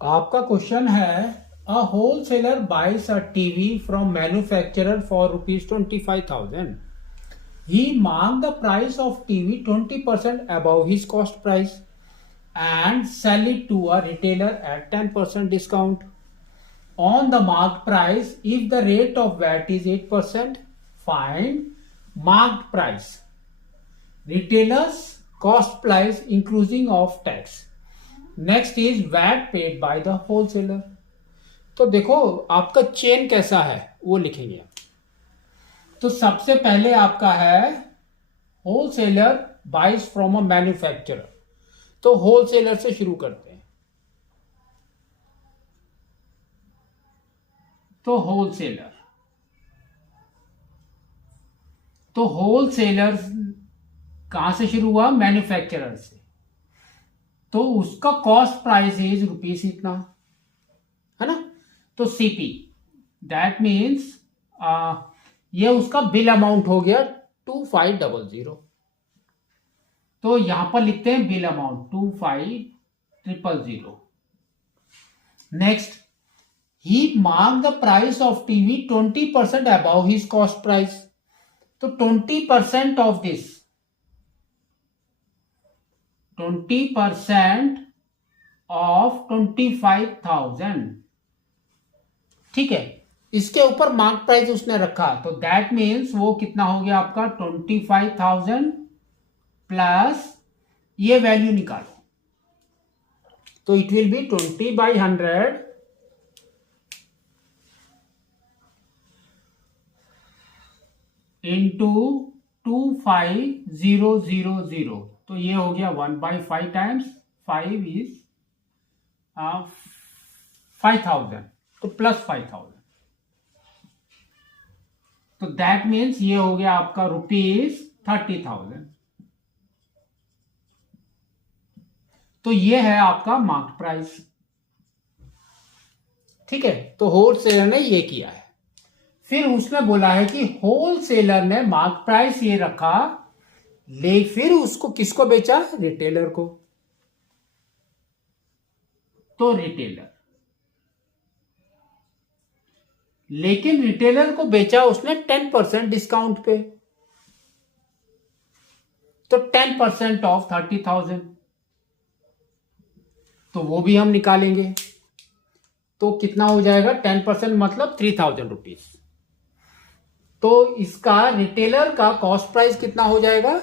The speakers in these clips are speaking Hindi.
आपका क्वेश्चन है a wholesaler buys a TV from manufacturer for ₹25,000. He marked the price of TV 20% above his cost price and sell it to a retailer at 10% discount. On the marked price, if the rate of VAT is 8%, find marked price. Retailer's cost price including of tax. Next is VAT paid by the wholesaler. तो देखो आपका चेन कैसा है वो लिखेंगे. तो सबसे पहले आपका है wholesaler buys from a manufacturer. तो होलसेलर से शुरू करते हैं. तो होलसेलर कहां से शुरू हुआ? मैन्युफैक्चरर से. तो उसका कॉस्ट प्राइस इज रुपीस इतना है ना. तो सीपी दैट मीन्स ये उसका बिल अमाउंट हो गया 2500. तो यहां पर लिखते हैं bill amount 2500. Next he mark the price of TV 20% above his cost price. तो 20% ऑफ दिस 20% ऑफ 25,000. ठीक है. इसके ऊपर मार्क प्राइस उसने रखा. तो दैट मीन्स वो कितना हो गया आपका 25,000 प्लस ये वैल्यू निकालो. तो इट विल बी 20/100 इंटू 25,000. तो ये हो गया 1/5 टाइम्स 5 इज 5,000. तो प्लस 5,000. तो दैट मीन्स ये हो गया आपका ₹30,000. तो ये है आपका मार्केट प्राइस. ठीक है. तो होलसेलर ने ये किया है. फिर उसने बोला है कि होलसेलर ने मार्केट प्राइस ये रखा, ले फिर उसको किसको बेचा? रिटेलर को. तो रिटेलर, लेकिन रिटेलर को बेचा उसने 10% डिस्काउंट पे. तो 10% ऑफ 30,000. तो वो भी हम निकालेंगे. तो कितना हो जाएगा? 10% मतलब 3,000 रुपीज. तो इसका रिटेलर का कॉस्ट प्राइस कितना हो जाएगा?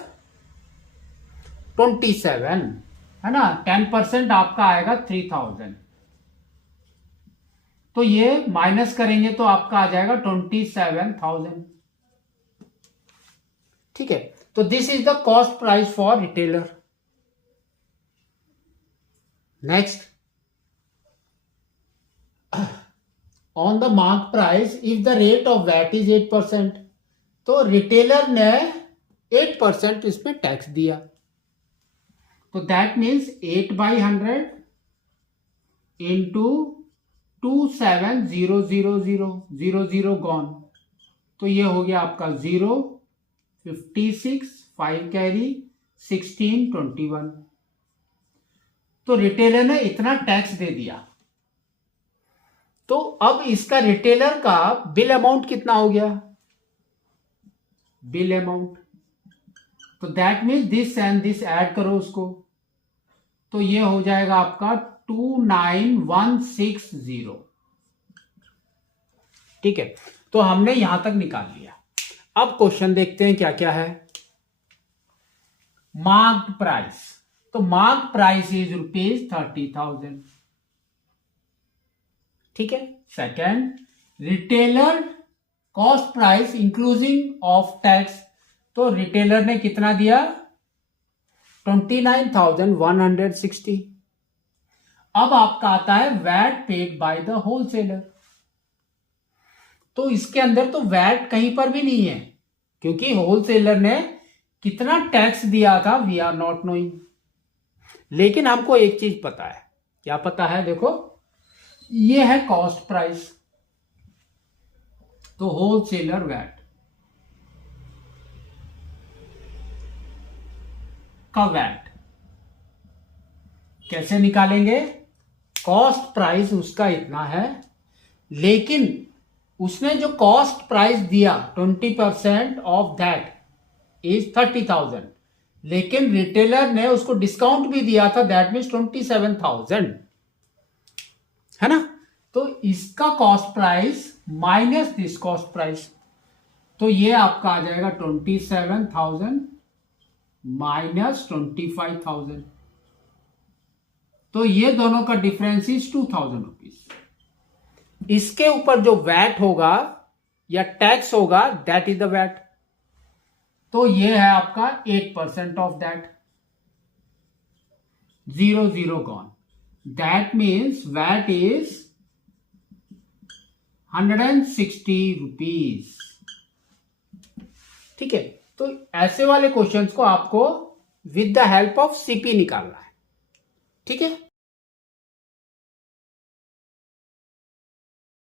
27 है ना. 10% आपका आएगा 3,000. तो ये माइनस करेंगे तो आपका आ जाएगा 27,000. ठीक है. तो this is the cost price for retailer. Next on the mark price if the rate of VAT is 8%. तो रिटेलर ने 8% इसमें टैक्स दिया. तो दैट मीन्स 8/100 इंटू 27,000 गॉन. तो ये हो गया आपका 0 56 5 कैरी 16 21. तो रिटेलर ने इतना टैक्स दे दिया. तो अब इसका रिटेलर का बिल अमाउंट कितना हो गया? Bill amount. तो that means this and this add करो उसको. तो ये हो जाएगा आपका 29,160. ठीक है. तो हमने यहां तक निकाल लिया. अब क्वेश्चन देखते हैं क्या क्या है. Marked price. तो मार्क्ड प्राइस इज ₹30,000. ठीक है. Second retailer cost price including of tax. तो रिटेलर ने कितना दिया? 29,160. अब आपका आता है VAT paid by the wholesaler. तो इसके अंदर तो वैट कहीं पर भी नहीं है क्योंकि होलसेलर ने कितना टैक्स दिया था वी आर नॉट नोइंग. लेकिन हमको एक चीज पता है. क्या पता है? देखो ये है कॉस्ट प्राइस. तो होलसेलर वैट का वैट कैसे निकालेंगे? कॉस्ट प्राइस उसका इतना है, लेकिन उसने जो कॉस्ट प्राइस दिया 20% ऑफ दैट इज 30,000, लेकिन रिटेलर ने उसको डिस्काउंट भी दिया था, दैट मीन्स 27,000, है ना। तो इसका cost price minus this cost price, तो ये आपका आ जाएगा 27,000 माइनस 25,000, तो ये दोनों का डिफरेंस इज 2,000 रुपीज। इसके ऊपर जो वैट होगा या टैक्स होगा दैट इज द वैट, तो ये है आपका 8% of that, 0 gone, that means VAT is 160 rupees. ठीक है, तो ऐसे वाले क्वेश्चंस को आपको with the help of CP निकालना है। ठीक है।